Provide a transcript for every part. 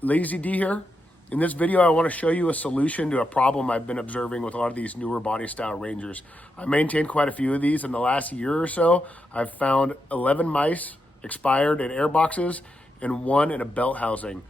Lazy D here. In this video, I want to show you a solution to a problem I've been observing with a lot of these newer body style Rangers. I maintained quite a few of these in the last year or so. I've found 11 mice expired in air boxes and one in a belt housing.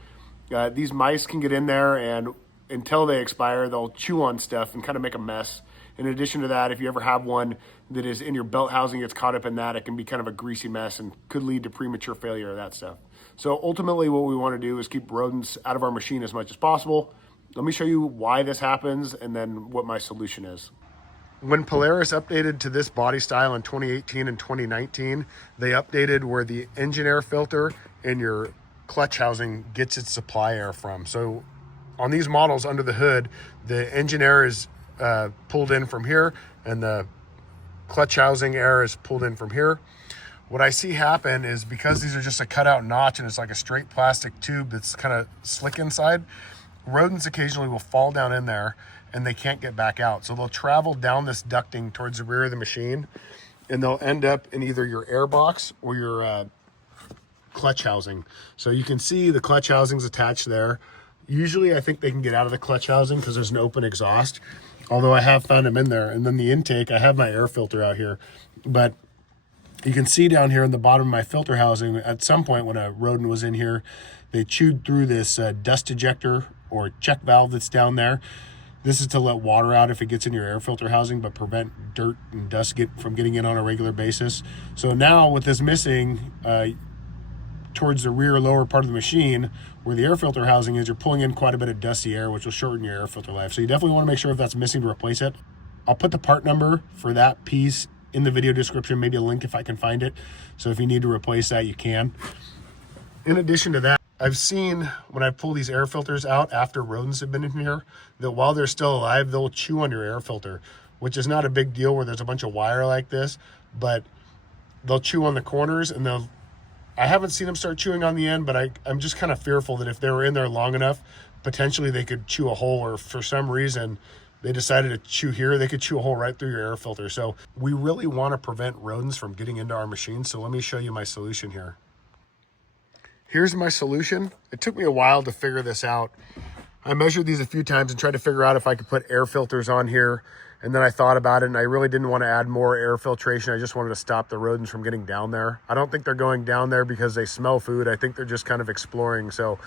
These mice can get in there, and until they expire, they'll chew on stuff and kind of make a mess. In addition to that, if you ever have one that is in your belt housing, it's caught up in that, it can be kind of a greasy mess and could lead to premature failure of that stuff. So ultimately what we want to do is keep rodents out of our machine as much as possible. Let me show you why this happens and then what my solution is. When Polaris updated to this body style in 2018 and 2019, they updated where the engine air filter and your clutch housing gets its supply air from. So on these models under the hood, the engine air is pulled in from here and the clutch housing air is pulled in from here. What I see happen is, because these are just a cutout notch and it's like a straight plastic tube that's kind of slick inside, rodents occasionally will fall down in there and they can't get back out. So they'll travel down this ducting towards the rear of the machine and they'll end up in either your air box or your clutch housing. So you can see the clutch housing's attached there. Usually I think they can get out of the clutch housing because there's an open exhaust, although I have found them in there. And then the intake, I have my air filter out here, but you can see down here in the bottom of my filter housing, at some point when a rodent was in here, they chewed through this dust ejector or check valve that's down there. This is to let water out if it gets in your air filter housing, but prevent dirt and dust from getting in on a regular basis. So now with this missing, towards the rear lower part of the machine where the air filter housing is, you're pulling in quite a bit of dusty air, which will shorten your air filter life. So you definitely want to make sure if that's missing to replace it. I'll put the part number for that piece in the video description, maybe a link if I can find it. So if you need to replace that, you can. In addition to that, I've seen when I pull these air filters out after rodents have been in here, that while they're still alive, they'll chew on your air filter, which is not a big deal where there's a bunch of wire like this, but they'll chew on the corners and I haven't seen them start chewing on the end, but I'm just kind of fearful that if they were in there long enough, potentially they could chew a hole, or for some reason they decided to chew here, they could chew a hole right through your air filter. So we really want to prevent rodents from getting into our machine. So let me show you my solution here. Here's my solution. It took me a while to figure this out. I measured these a few times and tried to figure out if I could put air filters on here. And then I thought about it, and I really didn't want to add more air filtration. I just wanted to stop the rodents from getting down there. I don't think they're going down there because they smell food. I think they're just kind of exploring. So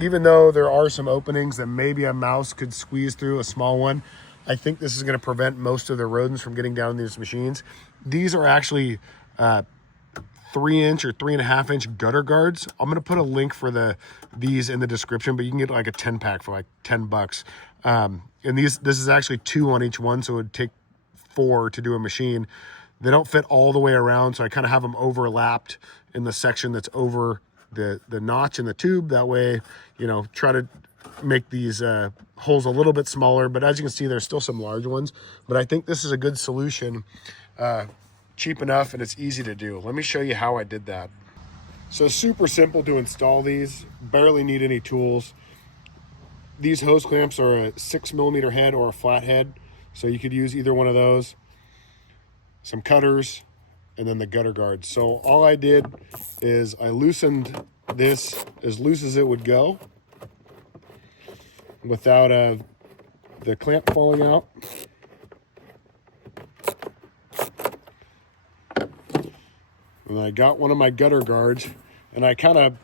even though there are some openings that maybe a mouse could squeeze through, a small one, I think this is going to prevent most of the rodents from getting down these machines. These are actually 3-inch or 3.5-inch gutter guards. I'm going to put a link for these in the description, but you can get like a 10-pack for like $10. And this is actually 2 on each one, so it would take 4 to do a machine. They don't fit all the way around, so I kind of have them overlapped in the section that's over the notch in the tube. That way, you know, try to make these holes a little bit smaller, but as you can see, there's still some large ones. But I think this is a good solution, cheap enough, and it's easy to do. Let me show you how I did that. So super simple to install these, barely need any tools. These hose clamps are a 6mm head or a flat head, so you could use either one of those. Some cutters, and then the gutter guards. So all I did is I loosened this as loose as it would go without the clamp falling out. And I got one of my gutter guards, and I kind of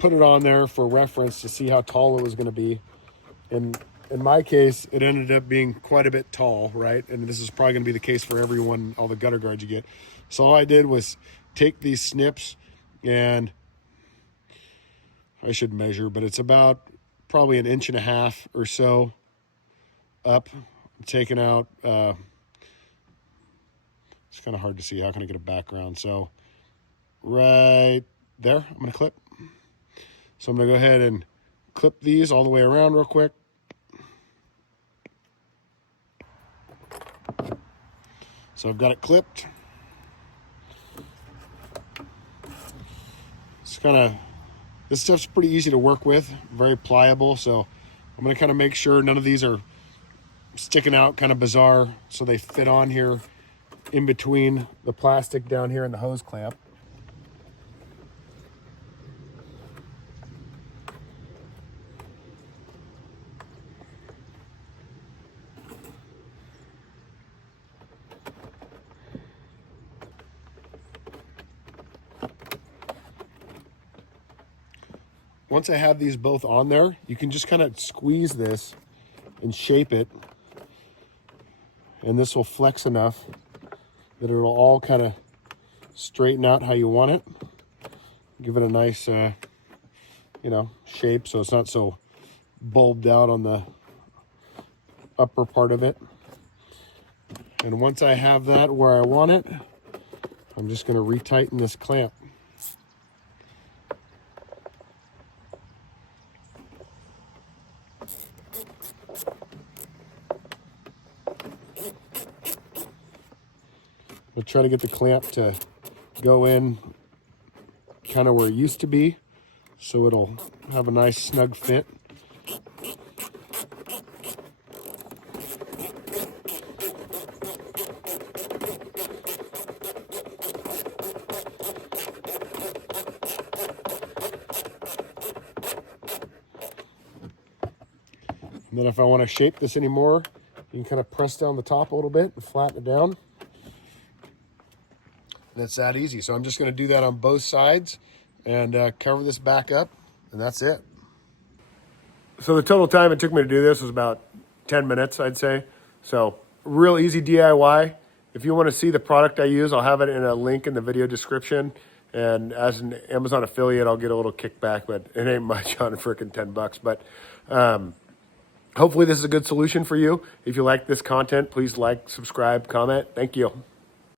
put it on there for reference to see how tall it was going to be. And in my case, it ended up being quite a bit tall, right? And this is probably going to be the case for everyone, all the gutter guards you get. So all I did was take these snips, and I should measure, but it's about probably 1.5 inches or so up. I'm taking out, it's kind of hard to see. How can I get a background? So right there, I'm going to clip. So I'm going to go ahead and clip these all the way around real quick. So I've got it clipped. This stuff's pretty easy to work with, very pliable. So I'm gonna kind of make sure none of these are sticking out kind of bizarre, so they fit on here in between the plastic down here and the hose clamp. once I have these both on there, you can just kind of squeeze this and shape it. And this will flex enough that it'll all kind of straighten out how you want it. Give it a nice, you know, shape so it's not so bulbed out on the upper part of it. And once I have that where I want it, I'm just going to retighten this clamp. I'll try to get the clamp to go in kind of where it used to be, so it'll have a nice snug fit. And then if I want to shape this anymore, you can kind of press down the top a little bit and flatten it down. And it's that easy. So I'm just going to do that on both sides and cover this back up, and that's it. So the total time it took me to do this was about 10 minutes, I'd say. So real easy DIY. If you want to see the product I use, I'll have it in a link in the video description. And as an Amazon affiliate, I'll get a little kickback, but it ain't much on freaking $10. But hopefully this is a good solution for you. If you like this content, please like, subscribe, comment. Thank you.